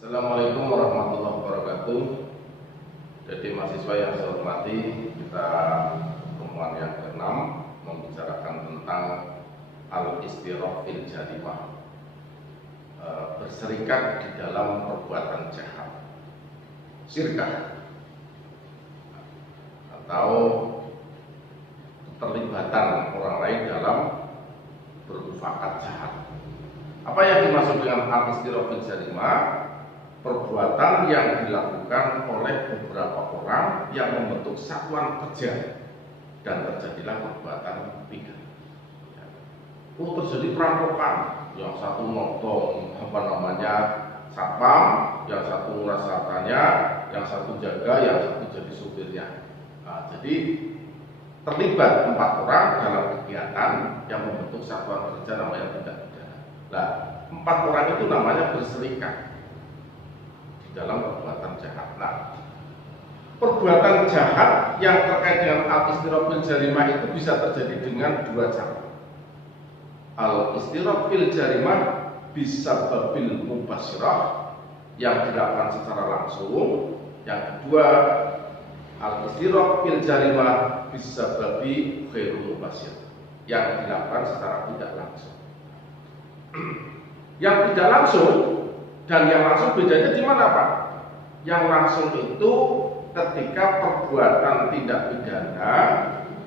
Assalamualaikum warahmatullahi wabarakatuh. Jadi mahasiswa yang saya hormati, kita pertemuan yang ke-6 membicarakan tentang al-istirah fil jarimah, berserikat di dalam perbuatan jahat, syirkah, atau keterlibatan orang lain dalam bermufakat jahat. Apa yang dimaksud dengan al-istirah fil jarimah? Perbuatan yang dilakukan oleh beberapa orang yang membentuk satuan kerja dan terjadilah perbuatan pidana. Terjadi perampokan, yang satu nodong satpam, yang satu nguras hartanya, yang satu jaga, yang satu jadi supirnya. Jadi terlibat 4 orang dalam kegiatan yang membentuk satuan kerja namanya tindak pidana. Nah, 4 orang itu namanya berserikat dalam perbuatan jahat. Nah, perbuatan jahat yang terkait dengan al-istirah fil jarimah itu bisa terjadi dengan 2 cara. Al-istirah fil jarimah bisa babil mubasyirah yang dilakukan secara langsung. Yang kedua, al-istirah fil jarimah bisa babi ghairu mubasyirah yang dilakukan secara tidak langsung. Yang tidak langsung dan yang langsung bedanya di mana, Pak? Yang langsung itu ketika perbuatan tindak pidana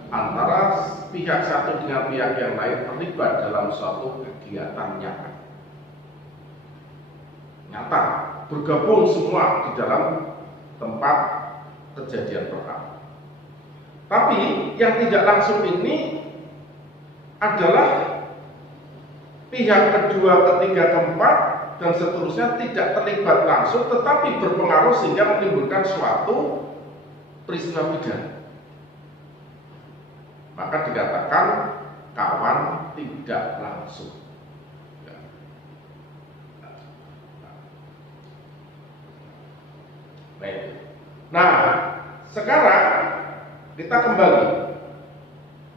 antara pihak satu dengan pihak yang lain terlibat dalam suatu kegiatan nyata, bergabung semua di dalam tempat kejadian perkara. Tapi yang tidak langsung ini adalah pihak kedua, ketiga, keempat dan seterusnya tidak terlibat langsung tetapi berpengaruh sehingga menimbulkan suatu peristiwa pidana. Maka dikatakan kawan tidak langsung. Baik. Nah, sekarang kita kembali.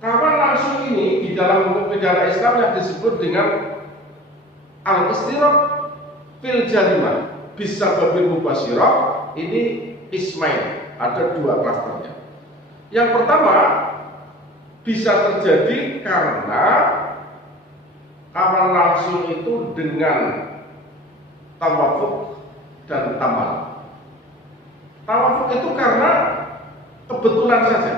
Kawan langsung ini di dalam hukum pidana Islam yang disebut dengan al-istirah fil jarimah bisa babil mubasyirah, ini ismail, ada 2 klasternya. Yang pertama bisa terjadi karena kawan langsung itu dengan tawafuk dan tamal. Tawafuk itu karena kebetulan saja.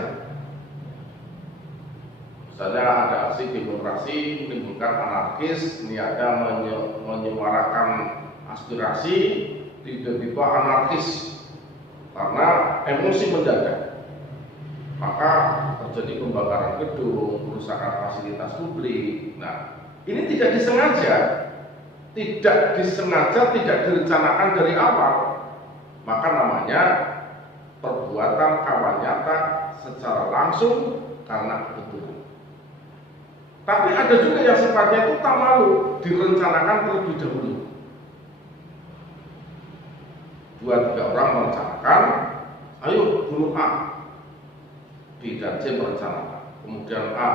Misalnya ada aksi demokrasi menimbulkan anarkis, niatnya menyuarakan aspirasi, tiba-tiba anarkis karena emosi mendadak, maka terjadi pembakaran gedung, kerusakan fasilitas publik. Nah, ini tidak disengaja, tidak direncanakan dari awal, maka namanya perbuatan kawan nyata secara langsung karena kebetulan. Tapi ada juga yang sifatnya itu tamalu, direncanakan terlebih dahulu. 2-3 orang merencanakan, ayo bunuh A, B dan C merencanakan, kemudian A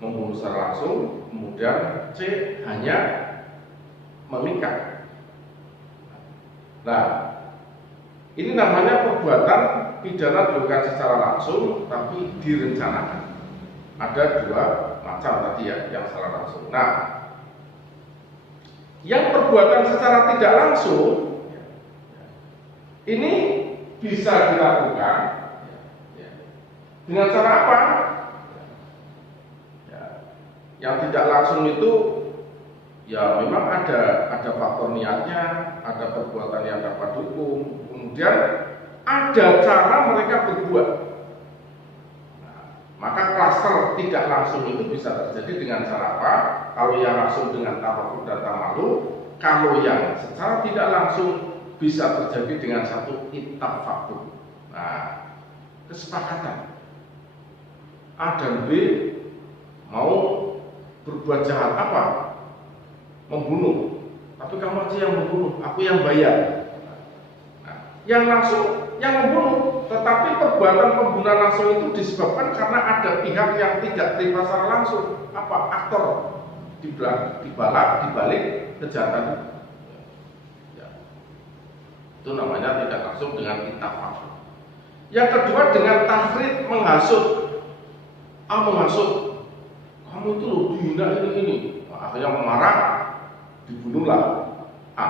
membunuh secara langsung, kemudian C hanya memikat. Nah, ini namanya perbuatan pidana dilakukan secara langsung tapi direncanakan. Ada 2 macam tadi ya, yang secara langsung. Nah, yang perbuatan secara tidak langsung ini bisa dilakukan dengan cara apa? Yang tidak langsung itu ya memang ada faktor niatnya, ada perbuatan yang dapat dukung, kemudian ada cara mereka berbuat. Maka klaster tidak langsung itu bisa terjadi dengan cara apa? Kalau yang langsung dengan tawafuk dan tamalu, kalau yang secara tidak langsung bisa terjadi dengan satu ittafaqu. Nah, kesepakatan A dan B mau berbuat jahat apa? Membunuh. Tapi kamu aja yang membunuh, aku yang bayar. Nah, yang langsung yang membunuh, tetapi perbuatan pembunuhan langsung itu disebabkan karena ada pihak yang tidak terlibat secara langsung. Apa? Aktor di balik kejahatan. Itu namanya tidak langsung dengan itafaq. Yang kedua dengan tahrid, menghasut. Menghasut, kamu itu loh dihina ini. Nah, akhirnya marah, dibunuhlah A.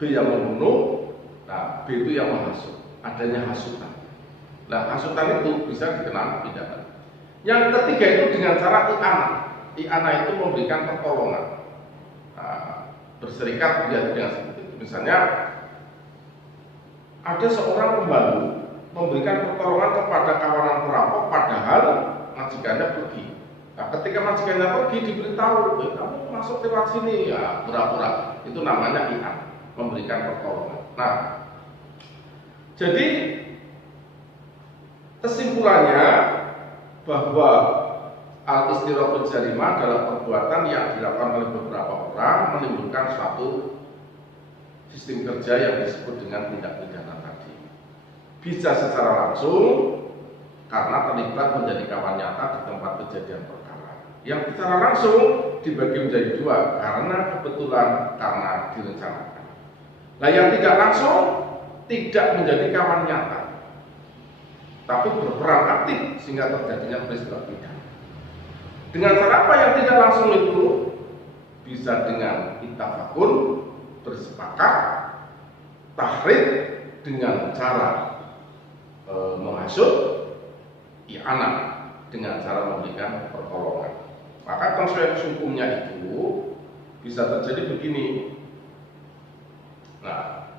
B yang membunuh, nah B itu yang menghasut. Adanya hasutan. Nah, hasutan itu bisa dikenal pidana. Yang ketiga itu dengan cara i'anah. I'anah itu memberikan pertolongan. Nah, berserikat dia dengan seperti itu. Misalnya ada seorang pembantu memberikan pertolongan kepada kawanan perampok padahal majikannya pergi. Nah, ketika majikannya pergi diberitahu, kamu masuk lewat sini, ya pura-pura. Itu namanya i'anah, memberikan pertolongan. Nah, jadi kesimpulannya bahwa al-istirah bil jarimah adalah perbuatan yang dilakukan oleh beberapa orang menimbulkan suatu sistem kerja yang disebut dengan tindak pidana tadi. Bisa secara langsung karena terlibat menjadi kawan nyata di tempat kejadian perkara. Yang secara langsung dibagi menjadi dua karena kebetulan, karena direncanakan. Nah, yang tidak langsung tidak menjadi kawan nyata, tapi berperan aktif sehingga terjadinya peristiwa pidana. Dengan cara apa yang tidak langsung itu? Bisa dengan itafaqun, bersepakat, tahrid dengan cara menghasut, i'anah dengan cara memberikan pertolongan. Maka konsekuensi hukumnya itu bisa terjadi begini. Nah,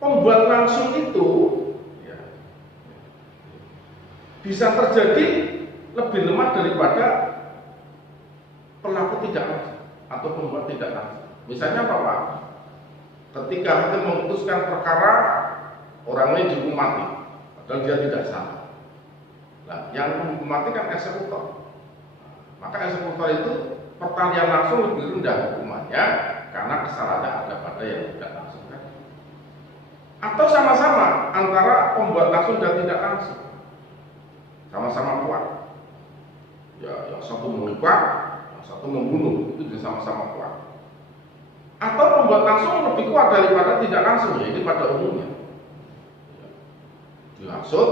pembuat langsung itu ya, bisa terjadi lebih lemah daripada pelaku tidak langsung atau pembuat tidak langsung. Misalnya apa Pak? Ketika hakim memutuskan perkara, orang ini dihukum mati, padahal dia tidak salah. Nah, yang menghukum mati kan eksekutor. Maka eksekutor itu pertalian langsung lebih rendah hukumannya karena kesalahannya ada pada yang tidak langsung kan. Atau sama-sama antara pembuat langsung dan tidak langsung, sama-sama kuat. Ya, yang satu mengikat, yang satu membunuh, itu juga sama-sama kuat. Atau pembuat langsung lebih kuat daripada tidak langsung, ya ini pada umumnya. Dihasut,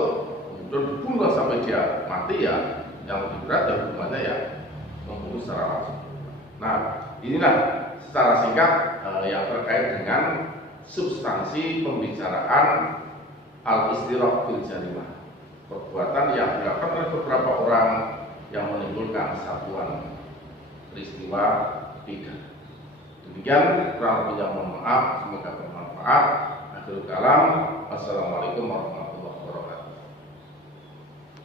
kemudian dibunuh sampai dia mati, ya yang lebih berat ya hukumannya ya membunuh secara langsung. Nah, inilah secara singkat yang terkait dengan substansi pembicaraan al-istirah bil jarimah, perbuatan yang dilakukan oleh beberapa orang yang menimbulkan satuan peristiwa pidana. Demikian kurang lebihnya, mohon maaf, semoga bermanfaat. Akhirul kalam, wassalamualaikum warahmatullahi wabarakatuh.